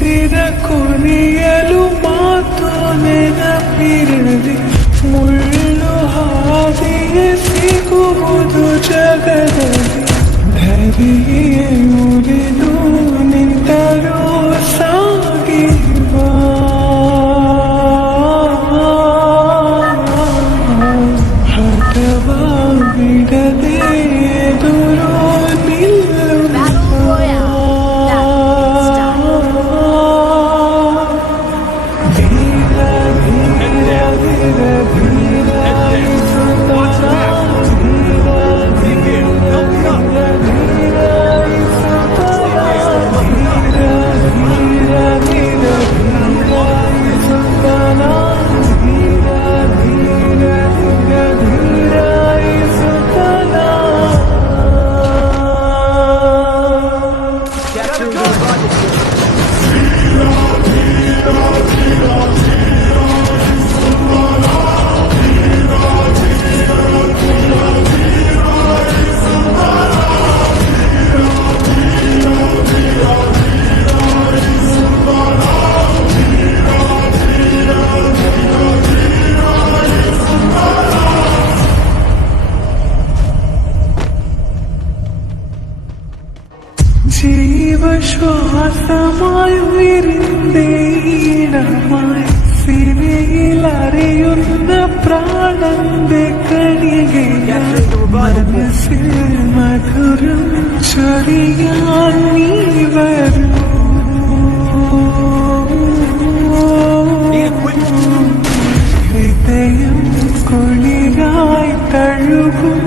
ಮುಗಿಸಿದ ಕೊನೆಯಲು ಮಾತು ನೆನಪಿರಲಿ ಮುಳ್ಳು ಹಾದಿಯೇ ಸಿಗುವುದು ಜಗದಲ್ಲಿ ಧರಿಯೇ ಮುರಿದು ನಿಂತರೂ ಸಾಗಿರುವ ಹಠವ ಬಿಡದೆ ಎದುರು ജീവശ്വാസമായി വിരുന്നേടമായി സിരയിൽ അറിയുന്ന പ്രാണന്റെ കണികെ മനസ്സിൽ മധുരം ചൊരിയാൻ നീ വരൂ ഹൃദയം കുളിരായി തഴുകും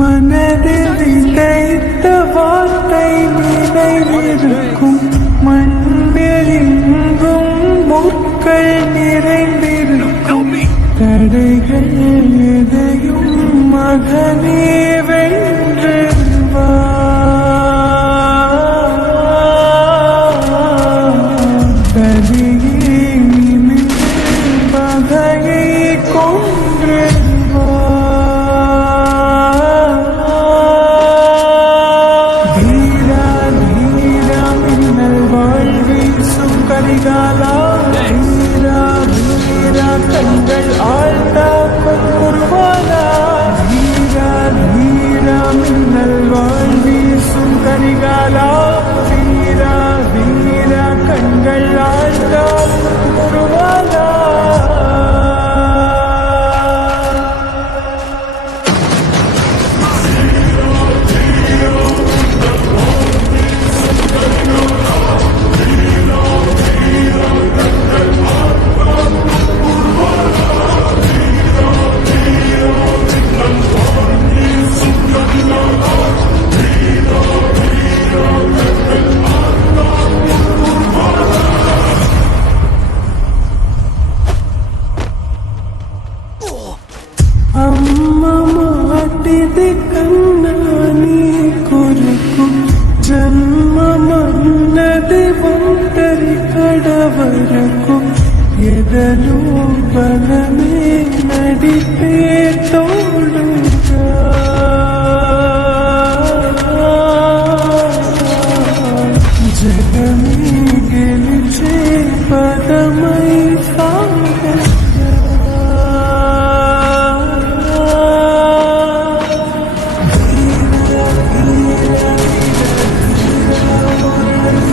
மனதில் விதைத்த வார்த்தை நினைவிருக்கும் மண்ணில் எங்கும் முற்கள் நிறைந்திருக்கும் தடைகள் எதையும் மகனே வென்று வா கதியே நிமிர்ந்து பகையை கொன்று கரிகாலா வீரா வீரா கண்கள் ஆழ்ந்தாக்கும் குருவாலா வீரா வீரா மின்னல் வாழ் வீசும் கரிகாலா வீரா வீரா கண்கள் ஆழ்ந்தாக்கும் குருவாலா అమ్మ మాటిది కన్నా నీ కొరకు జన్మమన్నది ఒంటరి కడవరకు ఎదలో బలమే నడిపే తోడుగా జగమే గెలిచే పదమై సాగ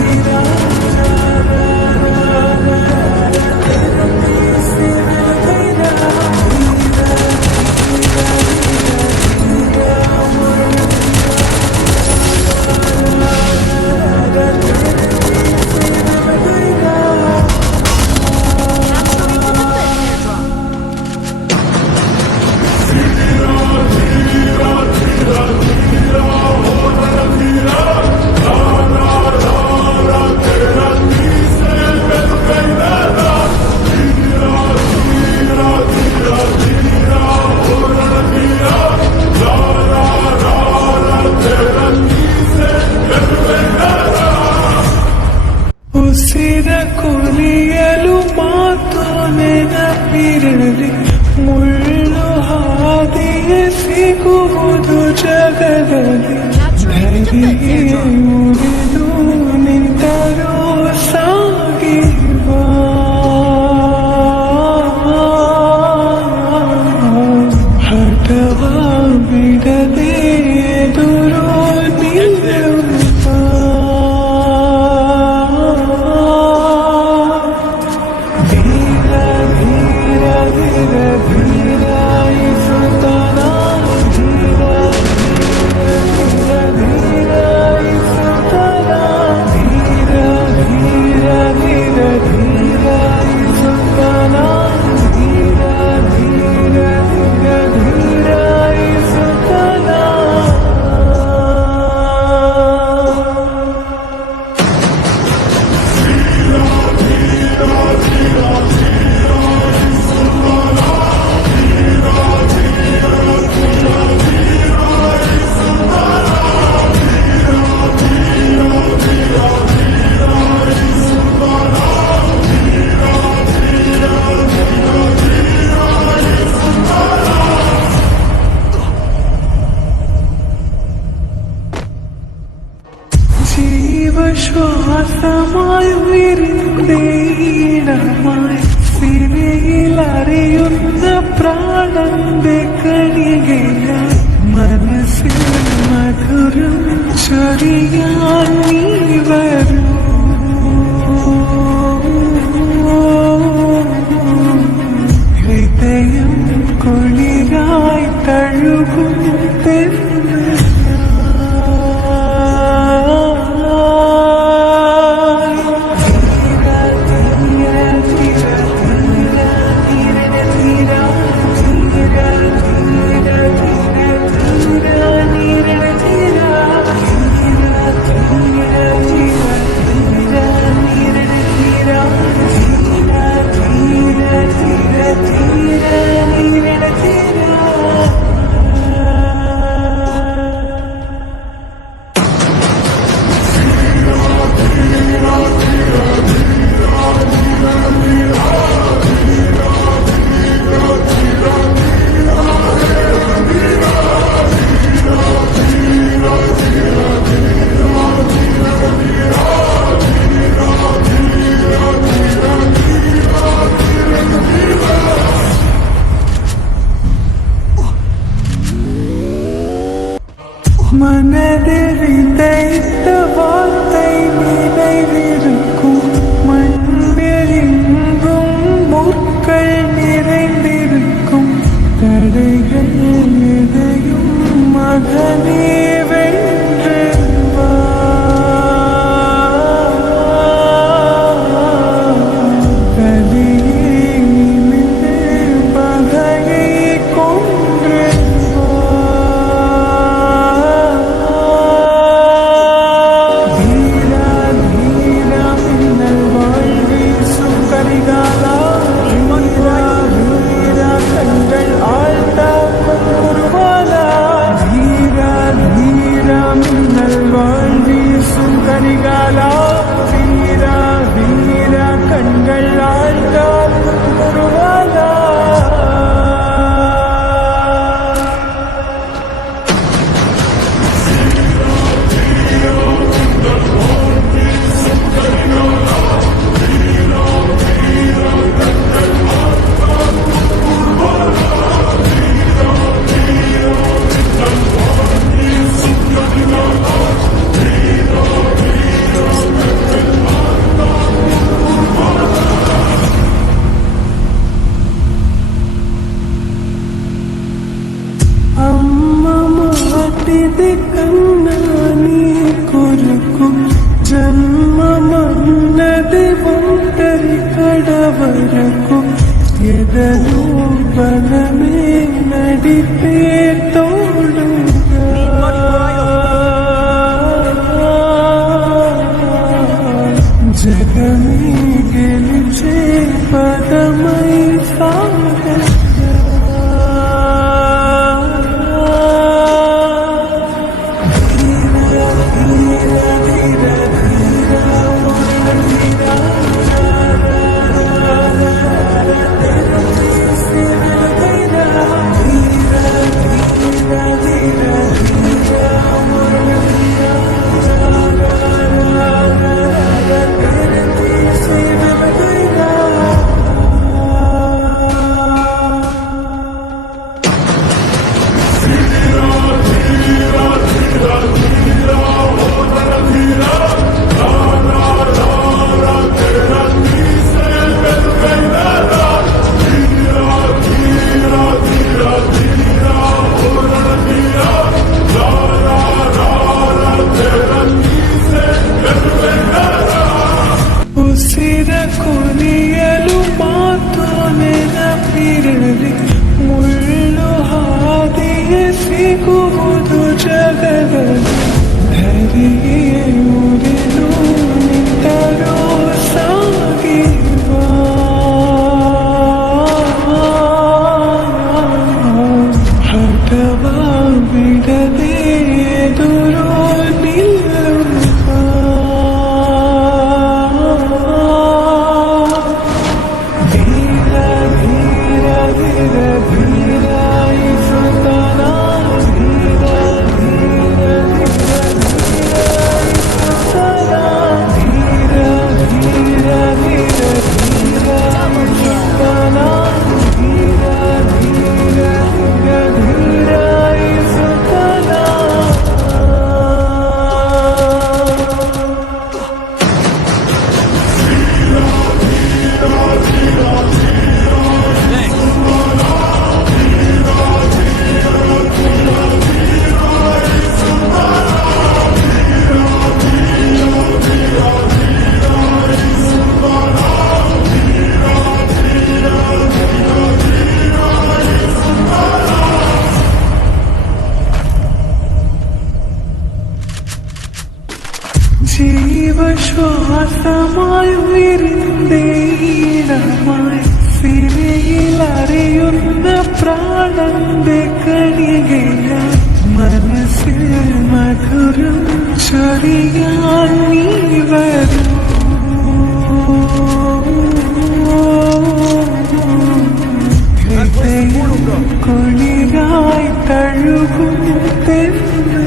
Mira ಕೊಲಿಯಲು ಮಾತು ನೆನಪಿರಲಿ ಮುಳ್ಳು ಹಾದಿಯ ಸಿಗುವುದು ಜಗದಲ್ಲಿ ಧೈರ್ಯ ಉಳಿದು ನಿಂತರೂ ಸಾಗಿರುವ ಹಠವ ಬಿಡದೆ ಎದುರು ನಿಲ್ಲುವ ಧೀರ ಧೀರ ಧೀರ ಧೀರ ಇಸುತ್ತನ ಧೀರ ಧೀರ ಧೀರ ಇಸುತ್ತನ ಧೀರ ಧೀರ ಧೀರ ಧೀರ ಇಸುತ್ತನ ಧೀರ ಧೀರ ಧೀರ ಧೀರ ಇಸುತ್ತನ ജീവശ്വാസമായി വിരുന്നേടമായി സിരയിൽ അറിയുന്ന പ്രാണന്റെ കണികയായി മനസ്സിൽ മധുരം ചൊരിയാൻ നീ വരൂ ഹൃദയം കുളിരായി തഴുകും மனதில் விதைத்த வார்த்தை நினைவிருக்கும் மண்ணில் எங்கும் முற்கள் நிறைந்திருக்கும் தடைகள் எதையும் மகனே வென்று வா கதியே நிமிர்ந்து பகையை கொன்று கரிகாலா வீரா வீரா கண்கள் ஆழ்ந்தால் உருவாலா ఇది కన్నా నీ కొరకు జన్మమన్నది ఒంటరి కడవరకు ఎదలో బలమే నడిపే తోడుగా జగమే గెలిచే పదమై సాగ ధీర ధీర ధీర ధీర ശ്വാസമായി ഉയരുന്നേ ഈണമായി സിരയിൽ അറിയുന്ന പ്രാണന്റെ കണികയ മനസ്സിൽ മധുരം ചൊരിയാൻ നീ വരൂ കുളിരായി തഴുകും തെന്ന്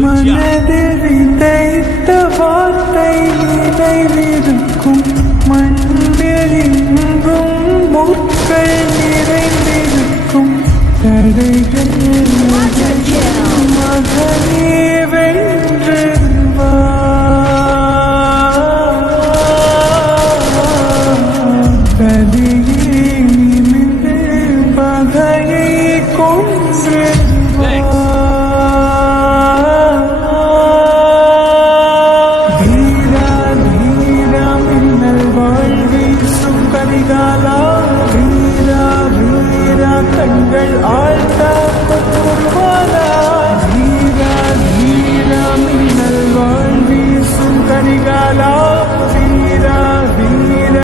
மனதில் விதைத்த வார்த்தை நிறைந்திருக்கும் மண்ணில் எங்கும் முட்கள் நிறைந்திருக்கும் தடைகள் மகனே வென்று வா கதியே நிமிர்ந்து பகையை கொன்று கண்கள் ஆழ்த்த